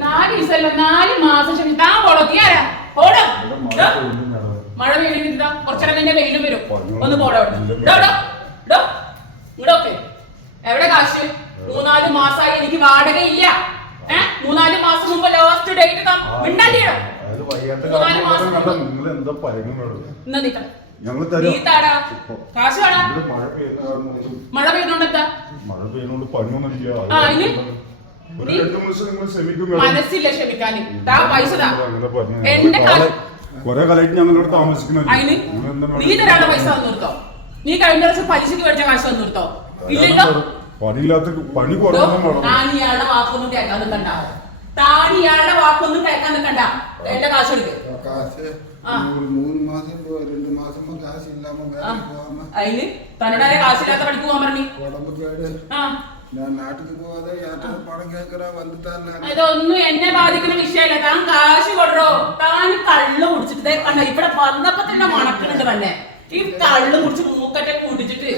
4 ദിവസമല്ല 4 മാസം ക്ഷമിച്ച് താൻ പോടോക്കിയാരാ പോടോ. മഴ പെയ്യുന്നില്ല, കുറച്ചേരം കഴിഞ്ഞ വെയിലും വരും. ഒന്ന് പോടോ. ഇവിടൊക്കെ എവിടെ കാശ്? 3-4 മാസമായി എനിക്ക് വാടകയില്ല. 3-4 മാസം മുമ്പ് ലാസ്റ്റ് ഡേറ്റ് മിണ്ടാണ്ടിയോ? 3-4 മാസം കാശ് വേണം. മഴ പെയ്യുന്നോണ്ടെന്താ? മനസ്സില്ല ക്ഷമിക്കാന്. താ പൈസ താ. എന്റെ കൊറേ കാലമായിട്ട് ഞങ്ങളോട് താമസിക്കുന്നത്. നീ തരാനുള്ള പൈസ തന്നു നിർത്തോ? നീ കഴിഞ്ഞ ദിവസം പലിശക്ക് മേടിച്ച കാശ് തന്നു നിർത്തോ? ഇല്ലല്ലോ. പണിയില്ലാത്ത പണി കുറവാണ്. താൻ ഇയാളുടെ വാക്കൊന്നും കേൾക്കാൻ നിൽക്കണ്ട. താൻ ഇയാളുടെ വാക്കൊന്നും കേൾക്കാൻ നിൽക്കണ്ട. എന്റെ കാശ് എടുക്ക്. അതിന് തന്നോട് കാശില്ലാത്ത പണിക്ക് പോകാൻ പറഞ്ഞു. ഇതൊന്നും എന്നെ ബാധിക്കുന്ന വിഷയമല്ല. താൻ കാശ് കൊടുറോ. താൻ കള്ള് കുടിച്ചിട്ട് കണ്ട ഇവിടെ വന്നപ്പോ തന്നെ മണക്കുന്നുണ്ട് തന്നെ. ഈ കള്ള് കുടിച്ച് മൂക്കറ്റെ കൂട്ടിച്ചിട്ട്